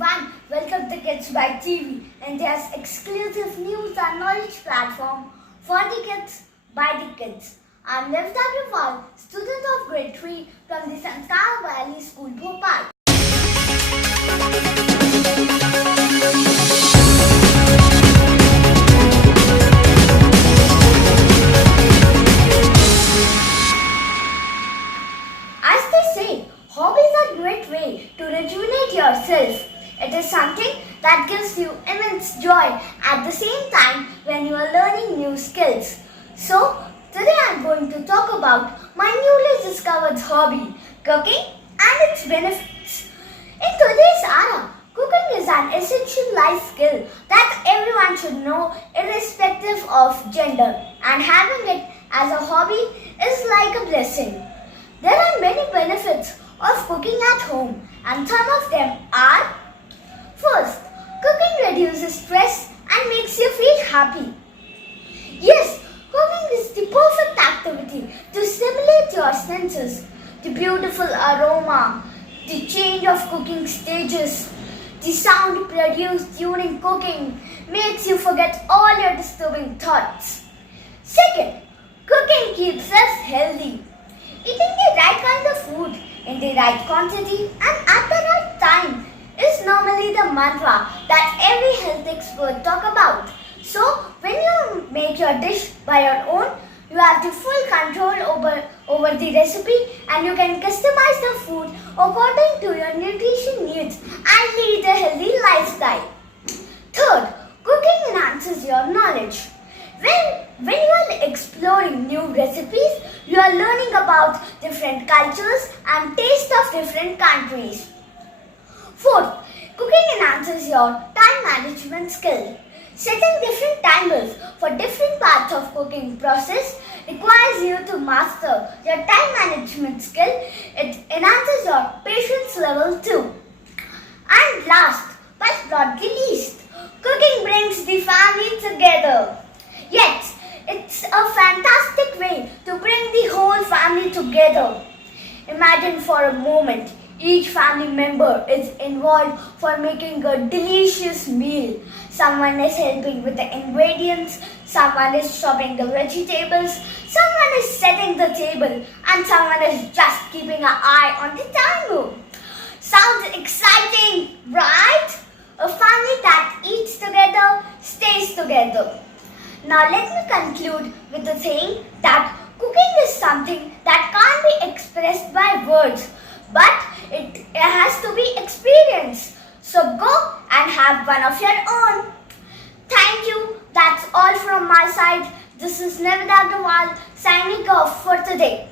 everyone, welcome to KidzByte TV, India's exclusive news and knowledge platform for the kids by the kids. I'm Naivedya Agrawal, student of grade 3 from the Sanskaar Valley School, Bhopal. As they say, hobbies are a great way to rejuvenate yourself. It is something that gives you immense joy at the same time when you are learning new skills. So, today I am going to talk about my newly discovered hobby, cooking and its benefits. In today's era, cooking is an essential life skill that everyone should know irrespective of gender, and having it as a hobby is like a blessing. There are many benefits of cooking at home, and some of them are: first, cooking reduces stress and makes you feel happy. Yes, cooking is the perfect activity to stimulate your senses. The beautiful aroma, the change of cooking stages, the sound produced during cooking makes you forget all your disturbing thoughts. Second, cooking keeps us healthy. Eating the right kind of food in the right quantity and at the right time is normally the mantra that every health expert talk about. So, when you make your dish by your own, you have the full control over the recipe, and you can customize the food according to your nutrition needs and lead a healthy lifestyle. Third, cooking enhances your knowledge. When you are exploring new recipes, you are learning about different cultures and tastes of different countries. Fourth, cooking enhances your time management skill. Setting different timers for different parts of cooking process requires you to master your time management skill. It enhances your patience level too. And last but not the least, cooking brings the family together. Yet, it's a fantastic way to bring the whole family together. Imagine for a moment, each family member is involved for making a delicious meal. Someone is helping with the ingredients, someone is chopping the vegetables, someone is setting the table, and someone is just keeping an eye on the timer. Sounds exciting, right? A family that eats together stays together. Now let me conclude with the saying that cooking is something that can't be expressed by words, but it has to be experienced. So go and have one of your own. Thank you. That's all from my side. This is Naivedya Agrawal signing off for today.